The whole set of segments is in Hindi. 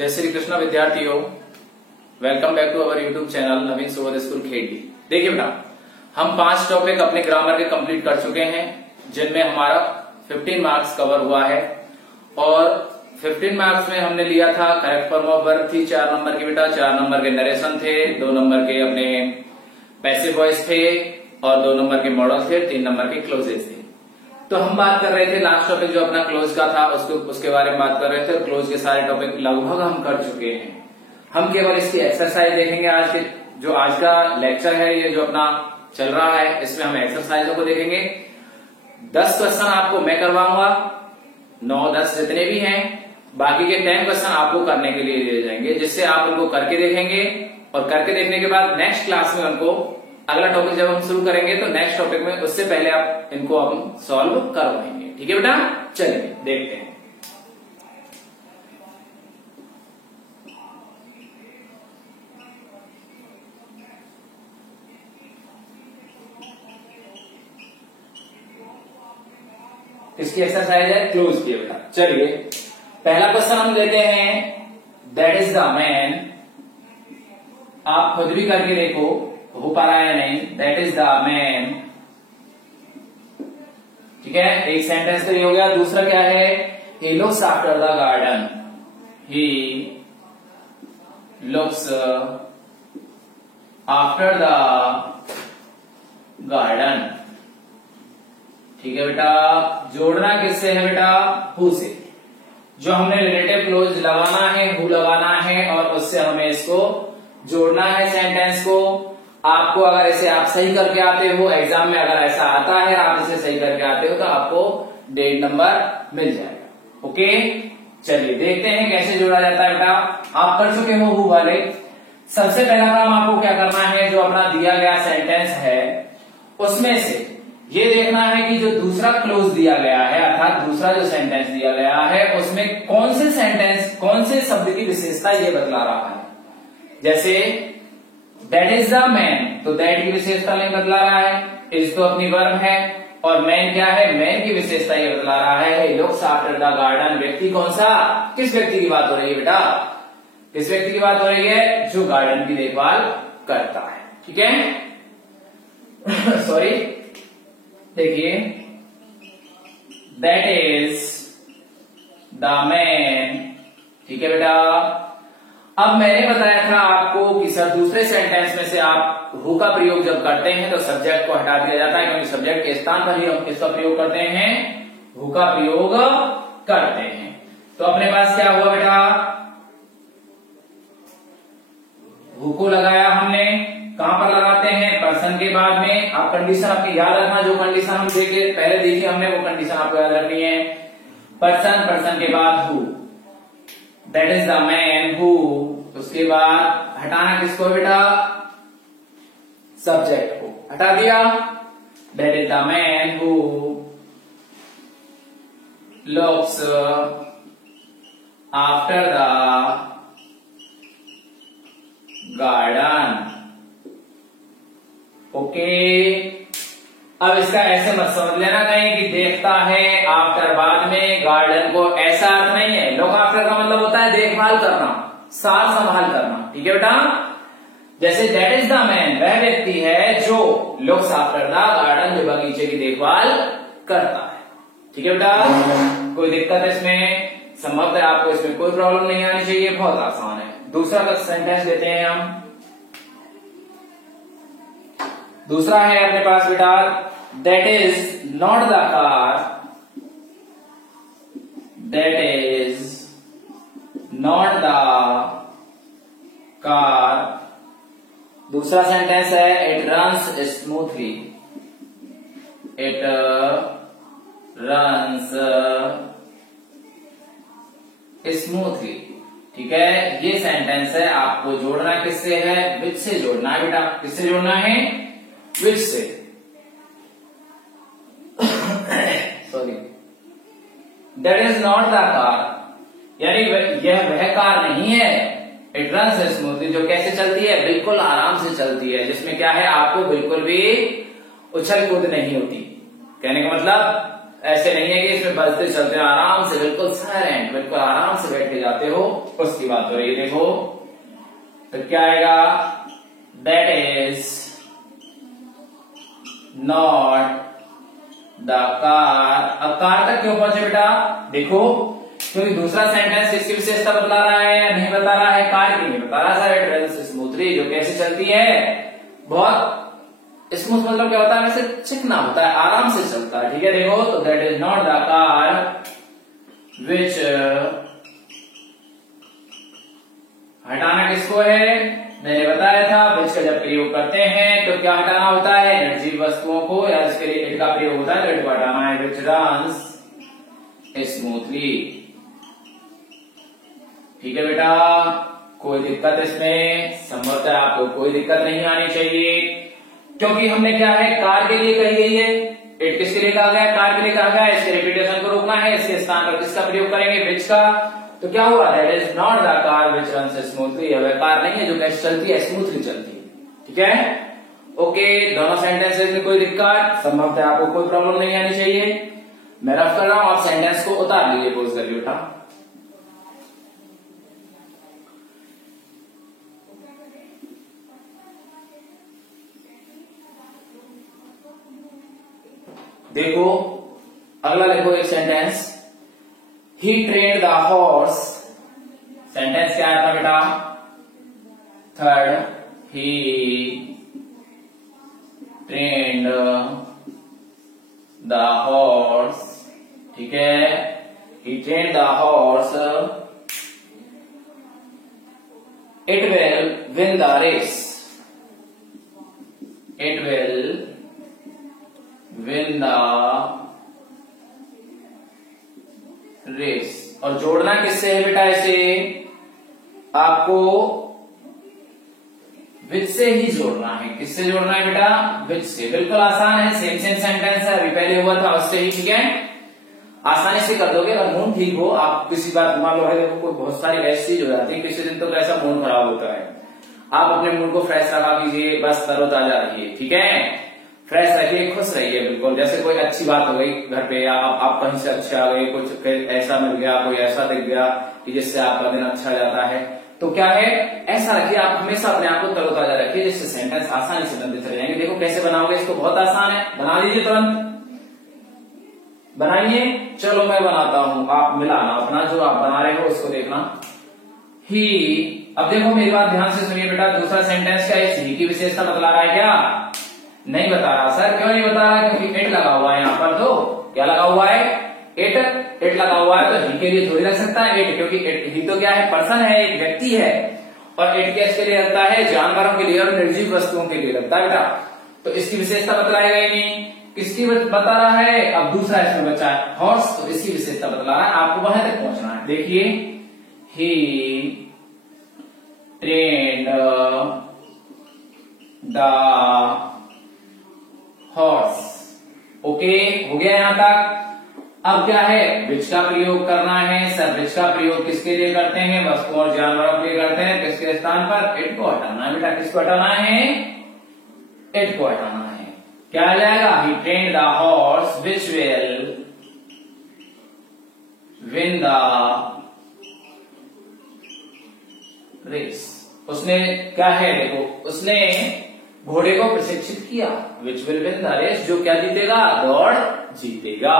जय श्री कृष्ण विद्यार्थियों, welcome back to our YouTube channel Naveen सुवर स्कूल खेड़ी। देखिए बेटा, हम 5 टॉपिक अपने ग्रामर के कंप्लीट कर चुके हैं, जिनमें हमारा 15 मार्क्स कवर हुआ है। और 15 मार्क्स में हमने लिया था करेक्ट फॉर्म ऑफ वर्ब थी 4 नंबर की बेटा, 4 नंबर के नरेशन थे, 2 नंबर के अपने पैसिव वॉइस थे और 2 नंबर के मॉडल थे, 3 नंबर के क्लोजेस थे। तो हम बात कर रहे थे लास्ट टॉपिक जो अपना क्लोज का था उसके बारे में बात कर रहे थे, और क्लोज के सारे टॉपिक लगभग हम कर चुके हैं। हम केवल इसकी एक्सरसाइज देखेंगे। आज का लेक्चर है, ये जो अपना चल रहा है, इसमें हम एक्सरसाइजों को देखेंगे। 10 क्वेश्चन आपको मैं करवाऊंगा, 9-10 जितने भी हैं, बाकी के 10 क्वेश्चन आपको करने के लिए दिए जाएंगे, जिससे आप उनको करके देखेंगे। और करके देखने के बाद नेक्स्ट क्लास में उनको अगला टॉपिक जब हम शुरू करेंगे तो नेक्स्ट टॉपिक में उससे पहले आप इनको हम सॉल्व करवाएंगे। ठीक है बेटा, चलिए देखते हैं। इसकी एक्सरसाइज है क्लोज की बेटा। चलिए पहला क्वेश्चन हम लेते हैं, दैट इज द मैन। आप खुद भी करके देखो हो पा रहा है नहीं। दैट इज द मैन, ठीक है, एक सेंटेंस तो ये हो गया। दूसरा क्या है, he looks after the garden. He looks after the garden. ठीक है बेटा, जोड़ना किससे है बेटा, हु से। जो हमने रिलेटिव क्लोज लगाना है, हु लगाना है, और उससे हमें इसको जोड़ना है सेंटेंस को। आपको अगर इसे आप सही करके आते हो, एग्जाम में अगर ऐसा आता है आप इसे सही करके आते हो, तो आपको 1.5 नंबर मिल जाएगा। ओके, चलिए देखते हैं कैसे जोड़ा जाता है बेटा। आप कर चुके हो हु वाले। सबसे पहला काम आपको क्या करना है, जो अपना दिया गया सेंटेंस है उसमें से ये देखना है कि जो दूसरा क्लोज दिया गया है, अर्थात दूसरा जो सेंटेंस दिया गया है, उसमें कौन से सेंटेंस, कौन से शब्द की विशेषता ये बतला रहा है। जैसे दैट इज द मैन, तो दैट की विशेषता नहीं बतला रहा है, इज तो अपनी वर्ब है, और मैन क्या है, मैन की विशेषता ये बतला रहा है। लुक्स आफ्टर द गार्डन, व्यक्ति कौन सा, किस व्यक्ति की बात हो रही है बेटा, किस व्यक्ति की बात हो रही है, जो गार्डन की देखभाल करता है। ठीक है सॉरी, देखिए दैट इज द मैन। ठीक है बेटा, अब मैंने बताया था आपको कि सर दूसरे सेंटेंस में से आप हु का प्रयोग जब करते हैं तो सब्जेक्ट को हटा दिया जाता है, क्योंकि सब्जेक्ट के स्थान पर ही हम किसका प्रयोग करते हैं, हु का प्रयोग करते हैं। तो अपने पास क्या हुआ बेटा, हु को लगाया हमने, कहां पर लगाते हैं, पर्सन के बाद में। आप कंडीशन आपकी याद रखना, जो कंडीशन हम देखे पहले देखी हमने, वो कंडीशन आपको याद रखनी है। पर्सन, पर्सन के बाद who, that is the man who, उसके बाद हटाना किसको बेटा, सब्जेक्ट को हटा दिया। That is the man who looks after the garden. Okay, अब इसका ऐसे मत समझ लेना कहीं कि देखता है आफ्टर बाद में, गार्डन को ऐसा अर्थ नहीं है। लुक आफ्टर का मतलब होता है देखभाल करना, सार संभाल करना। ठीक है बेटा, जैसे दैट इज द मैन, वह व्यक्ति है जो लुक्स आफ्टर द गार्डन, जो बगीचे की देखभाल करता है। ठीक है बेटा, कोई दिक्कत इसमें संभवतः आपको इसमें कोई प्रॉब्लम नहीं आनी चाहिए, बहुत आसान है। दूसरा सेंटेंस देते हैं हम। दूसरा है अपने पास बेटा, that is not the car. That is not the car. दूसरा सेंटेंस है, it runs smoothly. It runs smoothly. ठीक है, ये सेंटेंस है, आपको जोड़ना किससे है, विच से जोड़ना है बेटा। किससे जोड़ना है, विच से। Sorry, that is not the car, यानी यह वह कार नहीं है। इट रन्स स्मूथली, जो कैसे चलती है, बिल्कुल आराम से चलती है, जिसमें क्या है, आपको बिल्कुल भी उछल कूद नहीं होती। कहने का मतलब ऐसे नहीं है कि इसमें बजते चलते आराम से बिल्कुल साइलेंट, बिल्कुल आराम से बैठ के जाते हो, उसकी बात हो रही है। देखो तो क्या आएगा, that is not the car. अब कार तक क्यों पहुंचे बेटा, देखो क्योंकि दूसरा सेंटेंस किसकी विशेषता बता रहा है या नहीं बता रहा है, कार की नहीं बता रहा है। ट्रेवल्स स्मूथली, जो कैसे चलती है, बहुत स्मूथ मतलब क्या होता है, वैसे चिकना होता है, आराम से चलता है। ठीक है, देखो तो that is not the car which, हटाना किसको है, मैंने बताया था विच का जब प्रयोग करते हैं तो क्या हटाना होता है, निर्जीव वस्तुओं को, या इसके लिए इट का प्रयोग होता है तो इट को हटाना है। विच रन्स स्मूथली। ठीक है बेटा, कोई दिक्कत इसमें संभवतः आपको कोई दिक्कत नहीं आनी चाहिए, क्योंकि हमने क्या है, कार के लिए कही गई है, इट किसके लिए कहा गया, कार के लिए कहा गया है। इसके रिपीटेशन को रोकना है, इसके स्थान पर किसका प्रयोग करेंगे, विच का। तो क्या हुआ, that is not the car which runs smoothly. वह कार नहीं है जो कैसे चलती है, स्मूथली चलती है। ठीक है, ओके, दोनों सेंटेंसेस में कोई दिक्कत संभवतः आपको कोई प्रॉब्लम नहीं आनी चाहिए। मैं रफ कर रहा हूं, आप सेंटेंस को उतार लीजिए, पोज करिए बेटा। देखो अगला देखो एक sentence, he trained the horse. Sentence क्या आया था बेटा, third, he trained the horse. ठीक है, he trained the horse, it will win the race, it will win the race. और जोड़ना किससे है बेटा, इसे आपको विच से ही जोड़ना है। किससे जोड़ना है बेटा, विच से। बिल्कुल आसान है, सेम सेम सेंटेंस है, अभी पहले हुआ था उससे ही। ठीक है, आसानी से कर दोगे। अगर मूड ठीक हो, आप किसी बात मान लो है, कोई बहुत सारी ऐसी चीज हो जाती है, किसी दिन तो ऐसा मूड खराब होता है, आप अपने मूड को फ्रेश रखा कीजिए, बस तरोताजा रहिए। ठीक है, फ्रेश रहिए, खुश रहिए बिल्कुल। जैसे कोई अच्छी बात हो गई घर पे, या आप कहीं से अच्छे आ गए, कुछ ऐसा मिल गया, कोई ऐसा दिख गया कि जिससे आपका दिन अच्छा जाता है, तो क्या है, ऐसा रखिए, आप हमेशा अपने आप को तरोताजा रखिए, जिससे सेंटेंस आसानी से बनते चले जाएंगे। देखो कैसे बनाओगे इसको, बहुत आसान है, बना लीजिए, तुरंत बनाइए। चलो मैं बनाता हूं, आप मिलाना अपना जो आप बना रहे हो उसको देखना। ही, अब देखो मेरी बात ध्यान से सुनिए बेटा, दूसरा सेंटेंस क्या है, ही की विशेषता बतला रहा है क्या, नहीं बता रहा। सर क्यों नहीं बता रहा, क्योंकि इट लगा हुआ है यहाँ पर। तो क्या लगा हुआ है, इट लगा हुआ है, तो ही के लिए थोड़ी लग सकता है इट, क्योंकि ही तो क्या है, पर्सन है, एक व्यक्ति है, और इट किसके लिए लगता है, जानवरों के लिए और निर्जीव वस्तुओं के लिए लगता है बेटा। तो इसकी विशेषता बतलाएगा ही नहीं, किसकी बता रहा है, अब दूसरा इसमें बचा है हॉर्स, तो इसकी विशेषता बतला रहा है, आपको वहां तक पहुंचना है। देखिए, ही ट्रेन्ड द हॉर्स। ओके, हो गया यहां तक। अब क्या है, विच का प्रयोग करना है। सर विच का प्रयोग किसके लिए करते हैं, वस्तु और जानवरों के लिए करते हैं। किसके स्थान पर, इट को हटाना है बेटा। किसको हटाना है, इट को हटाना है। क्या आ जाएगा, he trained the horse which will win the race. उसने क्या है, देखो उसने घोड़े को प्रशिक्षित किया, which will win the race, जो क्या जीतेगा, दौड़ जीतेगा।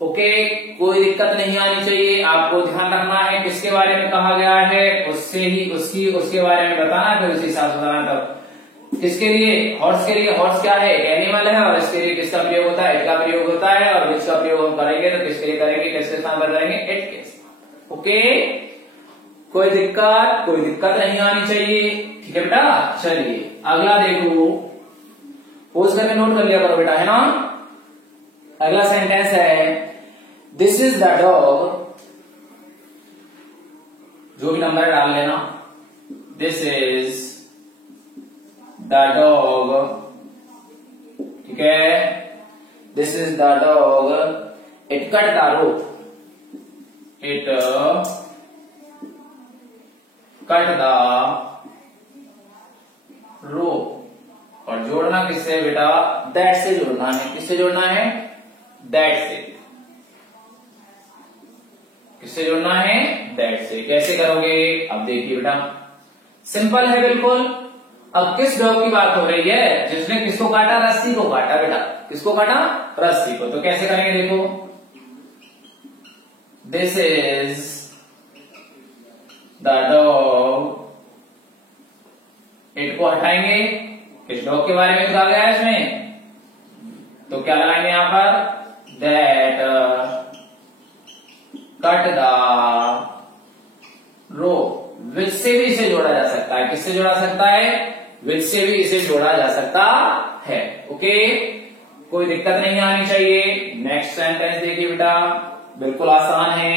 ओके, कोई दिक्कत नहीं आनी चाहिए, आपको ध्यान रखना है किसके बारे में कहा गया है, उससे ही उसके बारे में बताना, फिर उसी हिसाब से बताना। तब किसके लिए, हॉर्स के लिए। हॉर्स क्या है, एक एनिमल है, और इसके लिए किसका प्रयोग होता है, इट का प्रयोग होता है। और विच का प्रयोग हम करेंगे तो किसके लिए करेंगे, किसके स्थान पर करेंगे, इट के स्थान। ओके, कोई दिक्कत नहीं आनी चाहिए। ठीक है बेटा, चलिए अगला देखो, पोज करके नोट कर लिया करो बेटा, है ना। अगला सेंटेंस है, दिस इज द डॉग, जो भी नंबर डाल लेना, दिस इज द डॉग। ठीक है, this is the dog, it cut the rope, it cut the rope. और जोड़ना किससे बेटा, दैट से जोड़ना है। किससे जोड़ना है, दैट से। किससे जोड़ना है? दैट से। कैसे करोगे? अब देखिए बेटा, सिंपल है बिल्कुल। अब किस डॉग की बात हो रही है? जिसने किसको काटा? रस्सी को काटा बेटा। किसको काटा? रस्सी को। तो कैसे करेंगे देखो, this is the dog, it को हटाएंगे, किस डॉग के बारे में कहा गया है इसमें, तो क्या लगाएंगे यहां पर? That cut the row. Which से भी इसे जोड़ा जा सकता है। किससे जोड़ा सकता है? विच से भी इसे जोड़ा जा सकता है। ओके, कोई दिक्कत नहीं आनी चाहिए। नेक्स्ट सेंटेंस देखिए बेटा, बिल्कुल आसान है।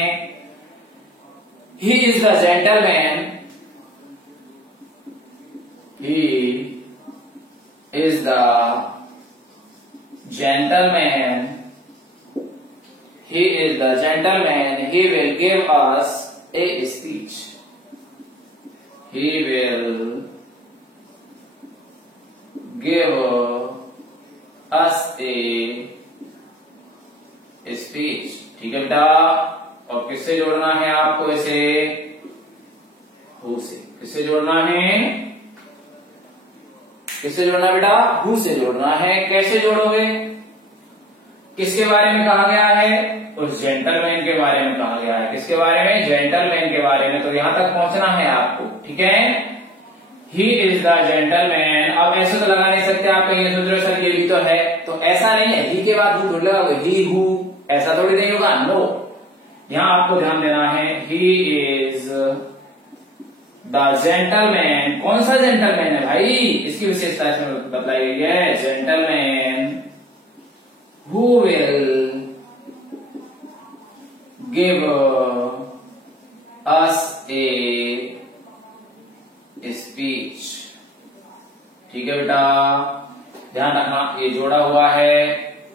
He is the gentleman, he is the gentleman, he is the gentleman, he will give us a speech, he will give us a speech। ठीक है बेटा, और किससे जोड़ना है आपको इसे? हु से। किससे जोड़ना है? किससे जोड़ना बेटा? हु से जोड़ना है। कैसे जोड़ोगे? किसके बारे में कहा गया है? उस जेंटलमैन के बारे में कहा गया है। किसके बारे में? जेंटलमैन के बारे में। तो यहां तक पहुंचना है आपको, ठीक है। He is the gentleman. अब ऐसे तो लगा नहीं सकते आप, कहीं सोच रहे सर ये भी तो है, तो ऐसा नहीं है। ही के बाद हु थोड़ी लगाओगे, ही हु, ऐसा थोड़ी नहीं होगा। नो, यहां आपको ध्यान देना है, ही इज द जेंटलमैन। कौन सा जेंटलमैन है भाई? इसकी विशेषता इसमें बतलाई गई है, gentleman who will give us a speech। ठीक है बेटा, ध्यान रखना, ये जोड़ा हुआ है,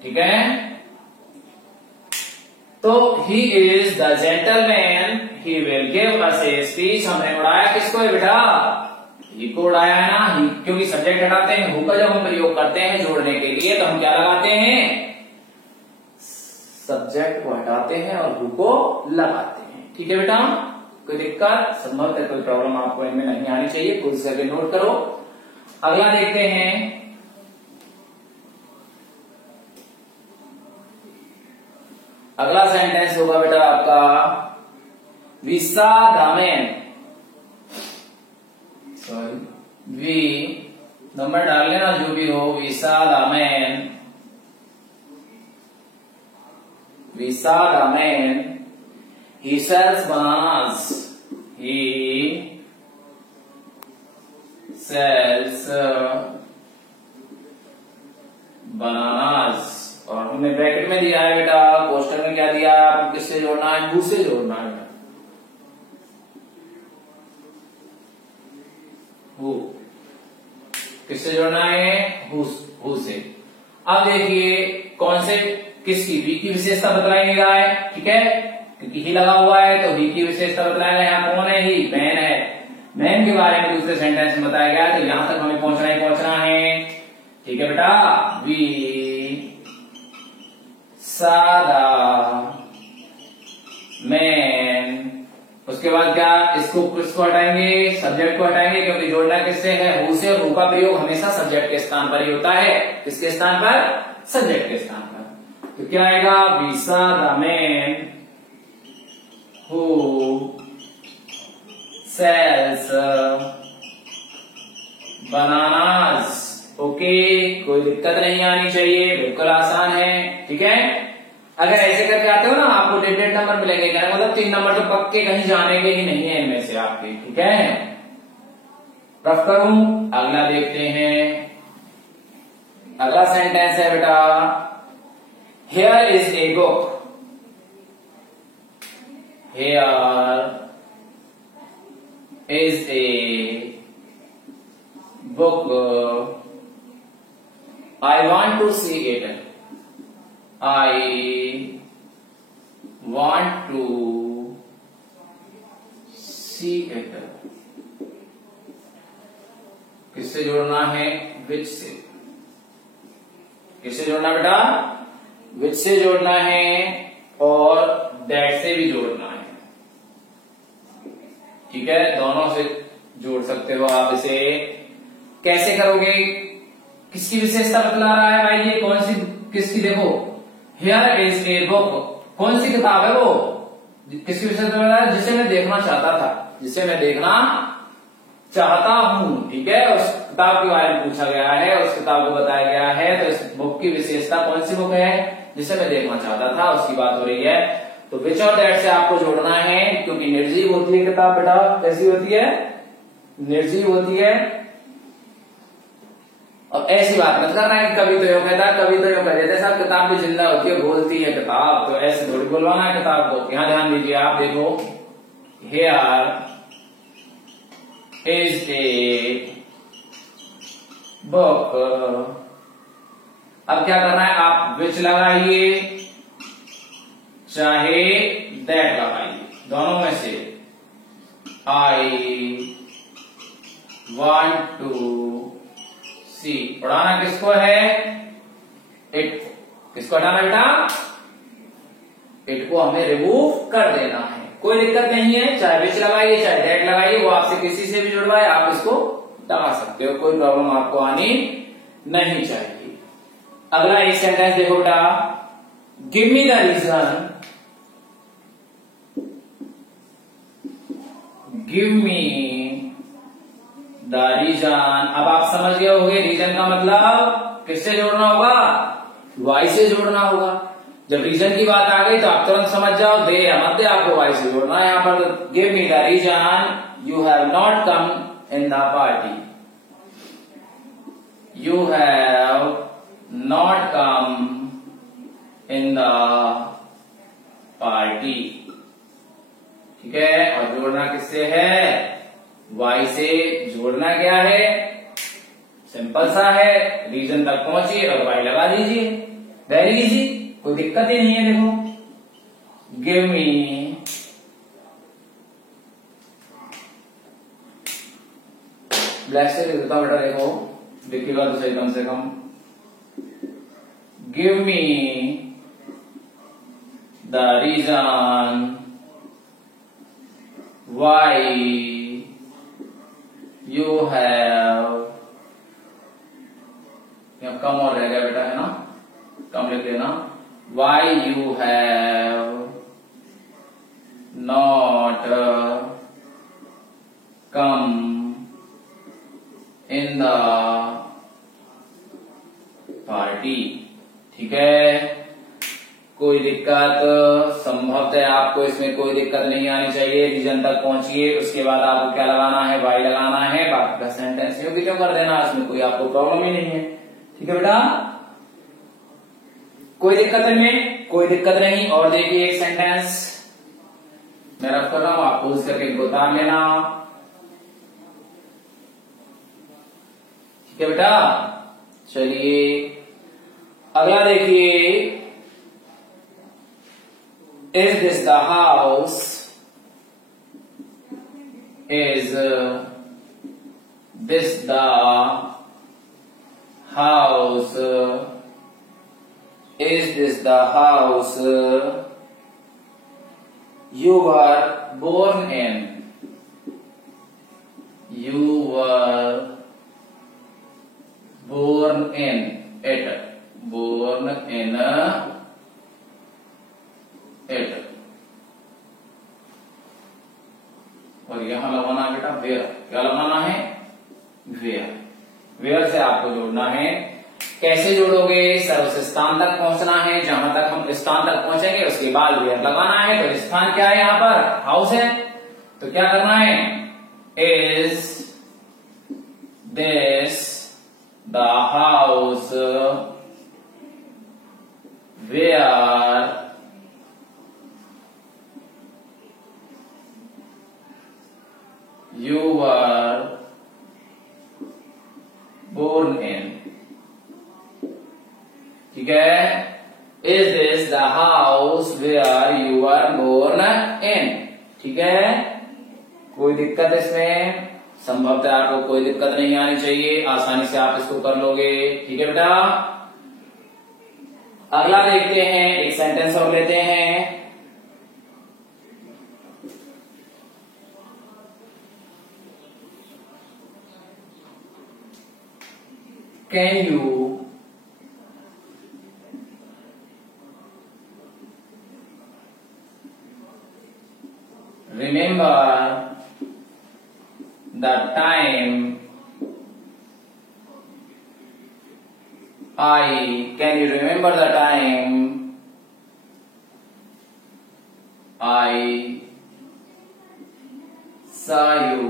ठीक है। तो he is the gentleman, he will give us a speech। हमने उड़ाया किसको है बेटा? ही को उड़ाया है ना, ही, क्योंकि सब्जेक्ट हटाते हैं। हु का जब हम प्रयोग करते हैं जोड़ने के लिए, तो हम क्या लगाते हैं? सब्जेक्ट को हटाते हैं और हु को लगाते हैं। ठीक है बेटा, कोई दिक्कत? संभवतः कोई प्रॉब्लम आपको इनमें नहीं आनी चाहिए। खुद से नोट करो। अगला देखते हैं, अगला सेंटेंस होगा बेटा आपका विसादामेन। सॉरी, वी नंबर डाल लेना जो भी हो। विसादामेन, विसादामेन, he sells bananas, he sells bananas। और हमने ब्रैकेट में दिया है बेटा, पोस्टर में क्या दिया है? आपको किससे जोड़ना है? हु से जोड़ना है। हु, किससे जोड़ना है? हु से। अब देखिए कौन से, किसकी? वी की विशेषता बतलाएंगे गाय, ठीक है, क्योंकि ही लगा हुआ है तो वी की विशेषता बतलाएंगे। यहाँ कौन है? ही, मैन है। मैन के बारे में दूसरे सेंटेंस में बताया गया, तो यहां तक हमें पहुंचना ही पहुंचना है। ठीक है बेटा, वी सादा मैन। उसके बाद क्या? इसको किसको हटाएंगे? सब्जेक्ट को हटाएंगे, क्योंकि जोड़ना किससे है? हु से। और हु का प्रयोग हमेशा सब्जेक्ट के स्थान पर ही होता है। किसके स्थान पर? सब्जेक्ट के स्थान पर। तो क्या आएगा? We saw a man who sells bananas. Okay, कोई दिक्कत नहीं आनी चाहिए, बिल्कुल आसान है, ठीक है। अगर ऐसे करके आते हो ना, आपको 1.5 नंबर मिलेंगे। क्या मतलब 3 नंबर तो पक्के कहीं जाने के ही नहीं है इनमें से आपके, ठीक है। रफ करूं, अगला देखते हैं। अगला सेंटेंस है बेटा, here is a book, here is a book, I want to see it, I want to see it। किससे जोड़ना है? विच से। किससे जोड़ना बेटा? विच से जोड़ना है और दैट से भी जोड़ना है। ठीक है, दोनों से जोड़ सकते हो आप इसे। कैसे करोगे? किसकी विशेषता बतला रहा है भाई? ये कौन सी किसकी? देखो, हियर इज ए बुक। कौन सी किताब है वो? किसकी विशेषता बतला रहा है? जिसे मैं देखना चाहता था, जिसे मैं देखना चाहता हूं। ठीक है, उस किताब के बारे में पूछा गया है, उस किताब को बताया गया है। तो इस बुक की विशेषता कौन सी बुक है? जिसे मैं देखना चाहता था, उसकी बात हो रही है। तो विच और दैट से आपको जोड़ना है, क्योंकि निर्जीव होती है किताब बेटा। कैसी होती है? निर्जीव होती है। अब ऐसी बात मत करना है कि कभी तो यूं कहता, कभी तो यूं कह देते। सब किताब भी जिंदा होती है, बोलती है किताब, तो ऐसे थोड़ी बोलवाना है किताब को। यहां ध्यान दीजिए, आप देखो, हियर इज ए बुक। अब क्या करना है? आप विच लगाइए चाहे दैट लगाइए, दोनों में से। आई वांट टू सी। उड़ाना किसको है? इट। किसको हटाना बेटा? इट को हमें रिमूव कर देना है। कोई दिक्कत नहीं है, चाहे विच लगाइए चाहे दैट लगाइए, वो आपसे किसी से भी जुड़वाए, आप इसको लगा सकते हो, कोई प्रॉब्लम आपको आनी नहीं चाहिए। अगला एक सेंटेंस देखो बेटा, give me the reason. Give me the reason. अब आप समझ गए होंगे रीजन का मतलब किससे जोड़ना होगा? वाई से जोड़ना होगा। जब रीजन की बात आ गई तो आप तुरंत समझ जाओ, दे या मत दे, आपको वाई से जोड़ना है। यहां पर give me the reason you have not come in the party. You have not come in the party. ठीक है, और जोड़ना किससे है? वाई से। जोड़ना क्या है? सिंपल सा है, रीजन तक पहुंचिए और वाई लगा दीजिए। वेरी इजी, कोई दिक्कत ही नहीं है। देखो, गिव मी ब्लैक से लिख देता हूं बेटा, देखो देखिएगा तो सही कम से कम। Give me the reason why you have, come और रह गया बेटा, है ना, कम लिख देना। Why you have not come in the party. ठीक है, कोई दिक्कत संभवतः आपको इसमें कोई दिक्कत नहीं आनी चाहिए। रीजन तक पहुंचिए, उसके बाद आपको क्या लगाना है? वाई लगाना है। बाकी का सेंटेंस योग्य क्यों कर देना, उसमें कोई आपको प्रॉब्लम ही नहीं है। ठीक है बेटा, कोई दिक्कत नहीं, कोई दिक्कत नहीं। और देखिए एक सेंटेंस मैं रख कर रहा हूं, आप पूछ करके इनको उतार लेना। ठीक है बेटा, चलिए अगला देखिए, is this the house? Is this the house? Is this the house you were born in? You were born in it. Born in it. और यहां लगाना बेटा वेयर। क्या लगाना है? वेयर। वेयर से आपको जोड़ना है। कैसे जोड़ोगे? सर उस स्थान तक पहुंचना है जहां तक हम स्थान तक पहुंचेंगे, उसके बाद वेयर लगाना है। तो स्थान क्या है? यहां पर हाउस है, तो क्या करना है? Is this the house where you were born in? ठीक है, is this the house where you are born in? ठीक है, कोई दिक्कत इसमें संभवतः आपको कोई दिक्कत नहीं आनी चाहिए, आसानी से आप इसको कर लोगे। ठीक है बेटा, अगला देखते हैं, एक सेंटेंस और लेते हैं। Can you remember the time can you remember the time I saw you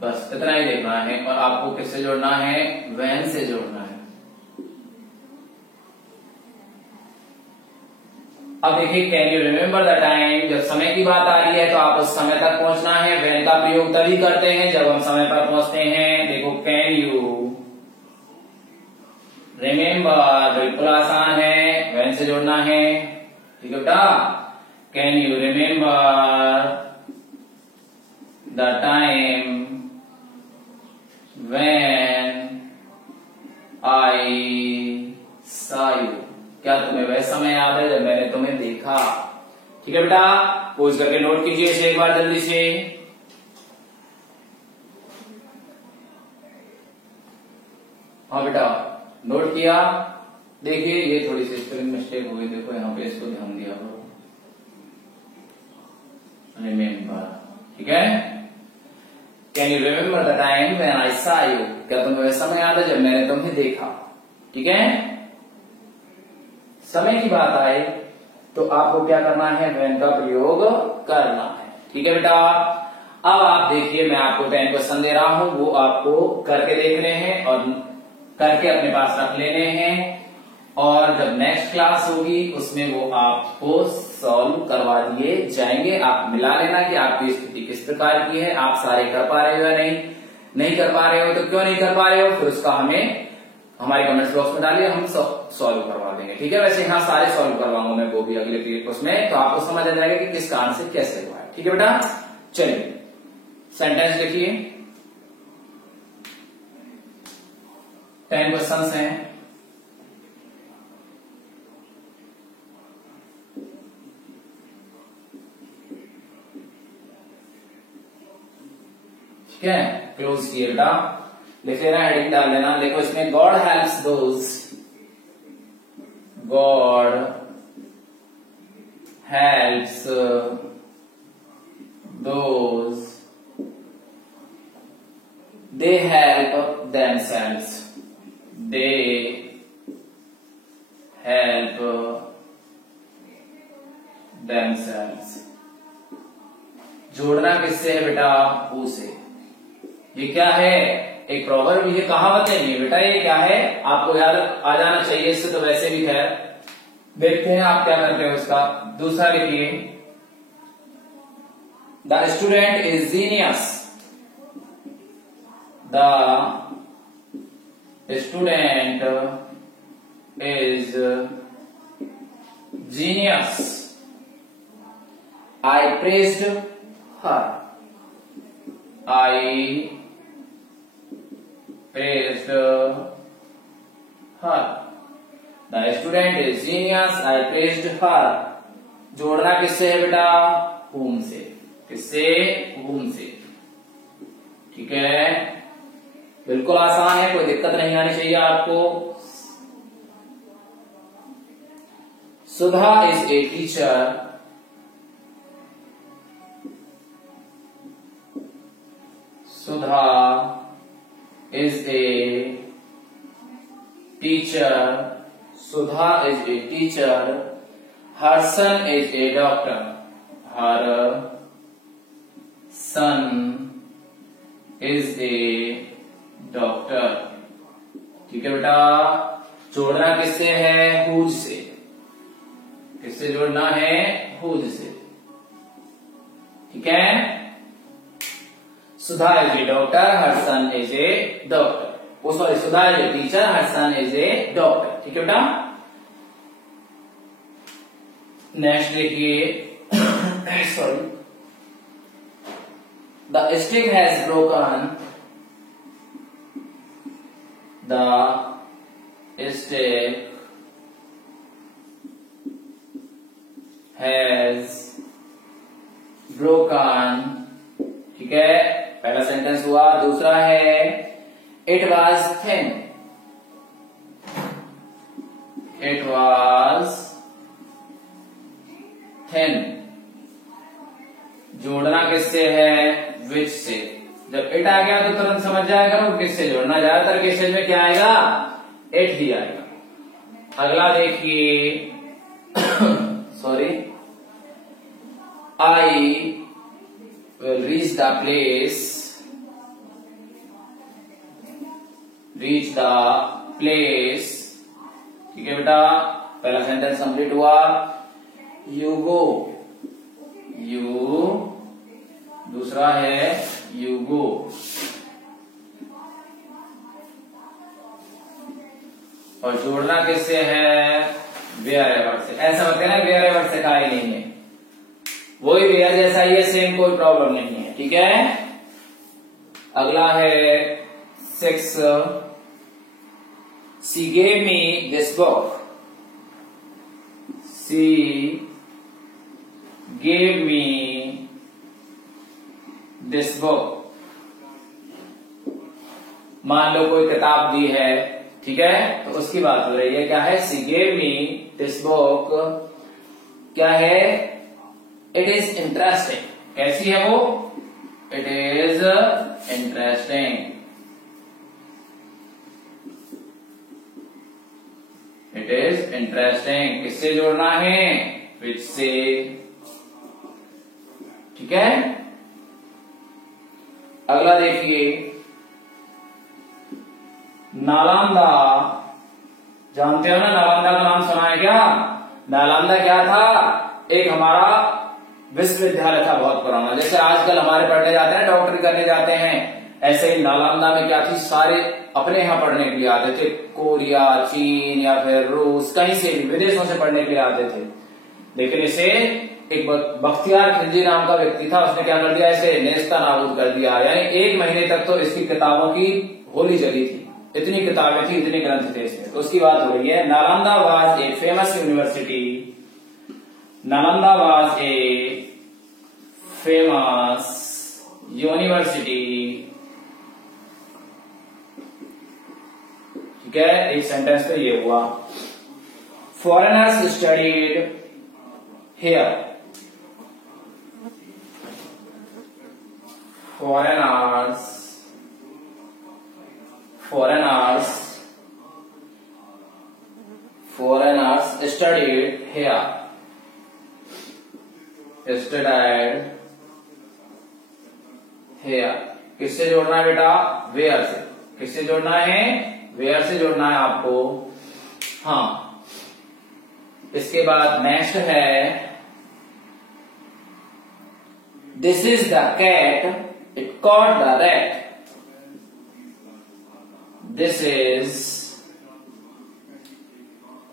बस इतना ही देखना है और आपको किससे जोड़ना है, when से जोड़ना है। अब देखिए can you remember the time, जब समय की बात आ रही है तो आप उस समय तक पहुंचना है। व्हेन का प्रयोग तभी करते हैं जब हम समय पर पहुंचते हैं। देखो कैन यू रिमेम्बर, बिल्कुल आसान है, व्हेन से जोड़ना है। ठीक है बेटा, can you remember the time when I saw you, क्या तुम्हें वह समय याद है जब मैंने तुम्हें देखा। ठीक है बेटा, पोज करके नोट कीजिए इसे एक बार जल्दी से। हाँ बेटा, नोट किया। देखिए ये थोड़ी सी स्पेलिंग मिस्टेक हुई, देखो यहाँ पे इसको ध्यान दिया करो। रिमेम्बर, ठीक है। Can you remember the time when I saw you, क्या तुम्हें वह समय याद है जब मैंने तुम्हें देखा। ठीक है, समय की बात आए तो आपको क्या करना है, व्हेन का प्रयोग करना है। ठीक है बेटा, अब आप देखिए मैं आपको 10 क्वेश्चन दे रहा हूं, वो आपको करके देखने हैं और करके अपने पास रख लेने हैं, और जब नेक्स्ट क्लास होगी उसमें वो आपको सॉल्व करवा दिए जाएंगे। आप मिला लेना कि आपकी स्थिति किस प्रकार की है, आप सारे कर पा रहे हो या नहीं कर पा रहे हो तो क्यों नहीं कर पा रहे हो, फिर उसका हमें हमारे कमेंट्स बॉक्स में डालिए, हम सॉल्व करवा देंगे। ठीक है, वैसे यहाँ सारे सॉल्व करवाऊंगा मैं वो भी अगले पीरियड उसमें, तो आपको समझ आ जाएगा कि किस कारण से कैसे हुआ है। ठीक है बेटा, चलिए सेंटेंस लिखिए। 10 क्वेश्चंस हैं। ठीक है, क्लोज किए बेटा, लिख लेना, हेडिंग डाल देना। देखो इसमें God helps those, God helps those they help themselves, they help themselves. जोड़ना किससे है बेटा, हु से। ये क्या है, एक प्रॉवर्ब, ये कहावत है ये बेटा, ये क्या है आपको याद आ जाना चाहिए इससे, तो वैसे भी खैर देखते हैं आप क्या करते हो इसका। दूसरा लिखिए, the student is genius, the student is genius, I praised her, I praised her. The student is genius, I praised her. जोड़ना किससे है बेटा, whom से, किससे, whom से। ठीक है, बिल्कुल आसान है, कोई दिक्कत नहीं आनी चाहिए आपको। Sudha is a teacher, Sudha is a teacher. Sudha is a teacher. Her son is a doctor. Her son is a doctor. ठीक है बेटा, जोड़ना किससे है, हुज से। किससे जोड़ना है, हुज से। ठीक है, Sudha is a doctor, her son is a doctor. Oh sorry, Sudha is a teacher, her son is a doctor. ठीक है बेटा, नेक्स्ट देखिए। Sorry, the stick has broken, The stick has broken। ठीक है, पहला सेंटेंस हुआ। दूसरा है it was thin. It was thin. जोड़ना किससे है? विच से। जब इट आ गया तो तुरंत समझ जाया करो किससे जोड़ना। ज्यादातर केसेज में क्या आएगा? इट ही आएगा। अगला देखिए, sorry, I will reach the place। reach the place। ठीक है बेटा, पहला सेंटेंस कंप्लीट हुआ। You go। you। दूसरा है you go। और जोड़ना किससे है? वेयर एवर से। ऐसा मत कहना वेयर एवर से का ही नहीं है, वही वेयर जैसा ही है, सेम, कोई प्रॉब्लम नहीं है। ठीक है, अगला है 6। She gave me this book। She gave me this book। मान लो कोई किताब दी है, ठीक है, तो उसकी बात हो रही है। क्या है? She gave me this book। क्या है? It is interesting. कैसी है वो? It is interesting. It is interesting. किससे जोड़ना है? विच से। ठीक है, अगला देखिए, नालंदा। जानते हो ना नालंदा का नाम सुना है क्या? नालंदा क्या था? एक हमारा विश्वविद्यालय था बहुत पुराना। जैसे आजकल हमारे पढ़ने जाते हैं, डॉक्टरी करने जाते हैं, ऐसे ही नालंदा में क्या थी? सारे अपने यहाँ पढ़ने के लिए आते थे। कोरिया, चीन या फिर रूस, कहीं से भी विदेशों से पढ़ने के लिए आते थे। लेकिन इसे एक बख्तियार खिलजी नाम का व्यक्ति था, उसने क्या कर दिया? इसे नेस्ता नाबूद कर दिया। यानी 1 महीने तक तो इसकी किताबों की होली जली थी। इतनी किताबें थी, इतने ग्रंथ थे इसमें। तो उसकी बात हो रही है। Nalanda was a famous university. Nalanda was a famous university. ठीक है, एक सेंटेंस पे ये हुआ। Foreigners studied here. Foreigners studied here। studied here। किससे जोड़ना है बेटा? वेयर से। किससे जोड़ना है? वेयर से जोड़ना है आपको। हाँ, इसके बाद नेक्स्ट है, this is the cat it caught the rat. This is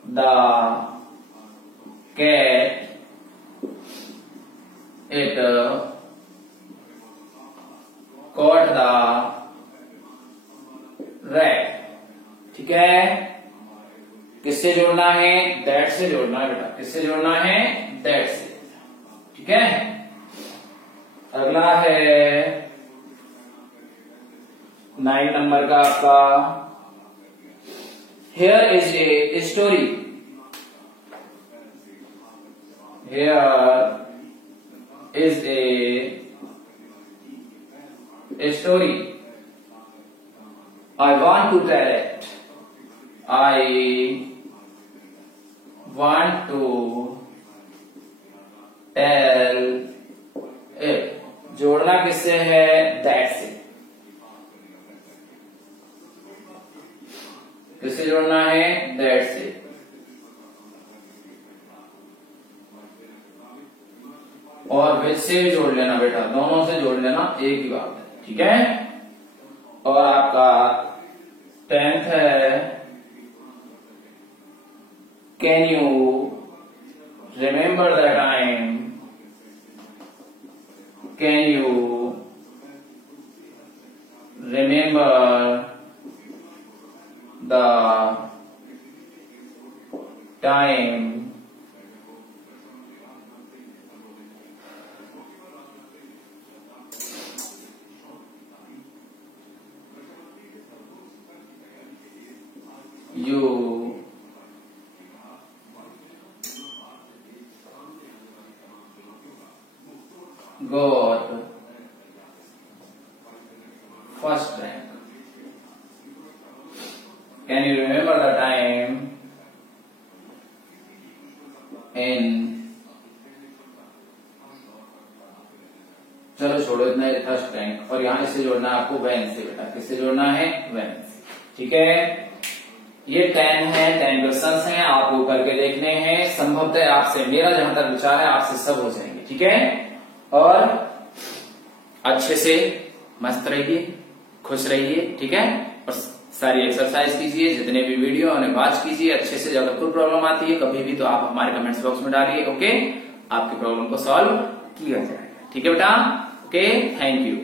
the cat it caught the rat. ठीक है, किससे जोड़ना है? दैट से जोड़ना है बेटा। किससे जोड़ना है? दैट से। ठीक है, अगला है 9 नंबर का आपका, here is a story. Here is a story. I want to tell it। I want to tell it। जोड़ना किससे है? that से। किससे जोड़ना है? that से। और which से जोड़ लेना बेटा, दोनों से जोड़ लेना, एक ही बात है। ठीक है, और आपका 10th है, can you remember the time. Can you remember time you got first rank. Can you remember the time in चलो छोड़ो इतना फर्स्ट रैंक, और यहां इससे जोड़ना है आपको वैन से बेटा, किससे जोड़ना है वैन से, ठीक है। ये 10 है, 10 क्वेश्चंस हैं, आपको करके देखने हैं, संभवतः आपसे, मेरा जहां तक विचार है आपसे सब हो जाएंगे, ठीक है। और अच्छे से मस्त रहिए, खुश रहिए, ठीक है। और सारी एक्सरसाइज कीजिए, जितने भी वीडियो उन्हें वॉच कीजिए अच्छे से। अगर कोई प्रॉब्लम आती है कभी भी तो आप हमारे कमेंट्स बॉक्स में डालिए, ओके। आपकी प्रॉब्लम को सॉल्व किया जाएगा, ठीक है बेटा, ओके। Thank you.